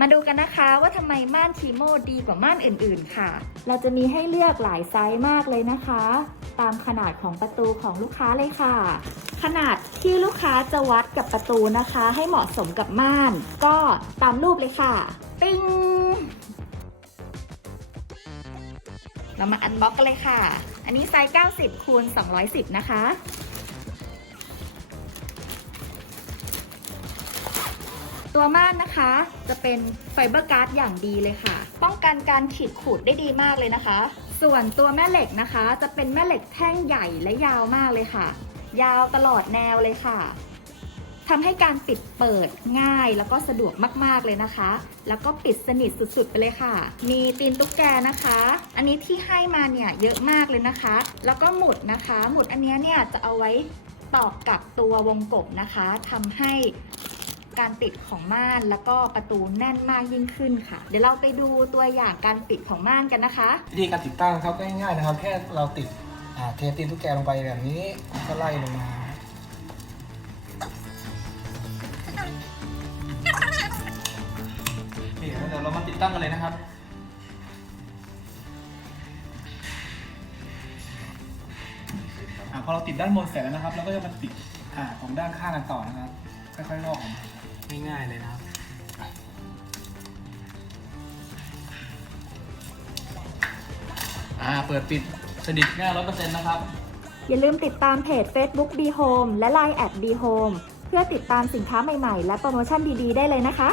มาดูกันนะคะว่าทำไมม่านชีโมดีกว่าม่านอื่นๆค่ะ เราจะมีให้เลือกหลายไซส์มากเลยนะคะ ตามขนาดของประตูของลูกค้าเลยค่ะ ขนาดที่ลูกค้าจะวัดกับประตูนะคะ ให้เหมาะสมกับม่าน ก็ตามรูปเลยค่ะ ปิ้ง เรามาอันบ็อกกันเลยค่ะ อันนี้ไซส์ 90คูณ210 นะคะ ตัวม่านนะคะ จะเป็นไฟเบอร์การ์ดอย่างดีเลยค่ะ ป้องกันการขีดขูดได้ดีมากเลยนะคะ ส่วนตัวแม่เหล็กนะคะ จะเป็นแม่เหล็กแท่งใหญ่และยาวมากเลยค่ะ ยาวตลอดแนวเลยค่ะทำให้การปิดเปิดง่ายแล้วก็สะดวกมากๆเลยนะคะ แล้วก็ปิดสนิทสุดๆไปเลยค่ะ มีตีนตุ๊กแกนะคะ อันนี้ที่ให้มาเนี่ยเยอะมากเลยนะคะ แล้วก็หมุดนะคะ หมุดอันเนี้ยเนี่ยจะเอาไว้ตอกกับตัววงกบนะคะทำให้ การติดของม่านแล้วก็ประตูแน่นมากยิ่งขึ้นค่ะ เดี๋ยวเราไปดูตัวอย่างการปิดของม่านกันนะคะวิธีการติดตั้งครับก็ง่ายๆนะครับ แค่เราติดอ่าเทตีนตุ๊กแกลงไปแบบนี้ก็ไล่ลงมานี่เดี๋ยวเรามาติดตั้งกันเลยนะครับอ่าพอเราติดด้านบนเสร็จแล้วนะครับ เราก็จะมาติดอ่าของด้านข้างกันต่อนะครับ ค่อยๆลอกออกมาง่ายๆเลยนะครับ อ่า เปิดปิดสนิทง่ายร้อยเปอร์เซ็นต์นะครับ อย่าลืมติดตามเพจ Facebook B Home และ Line at B Home เพื่อติดตามสินค้าใหม่ ๆ และโปรโมชั่นดี ๆ ได้เลยนะคะ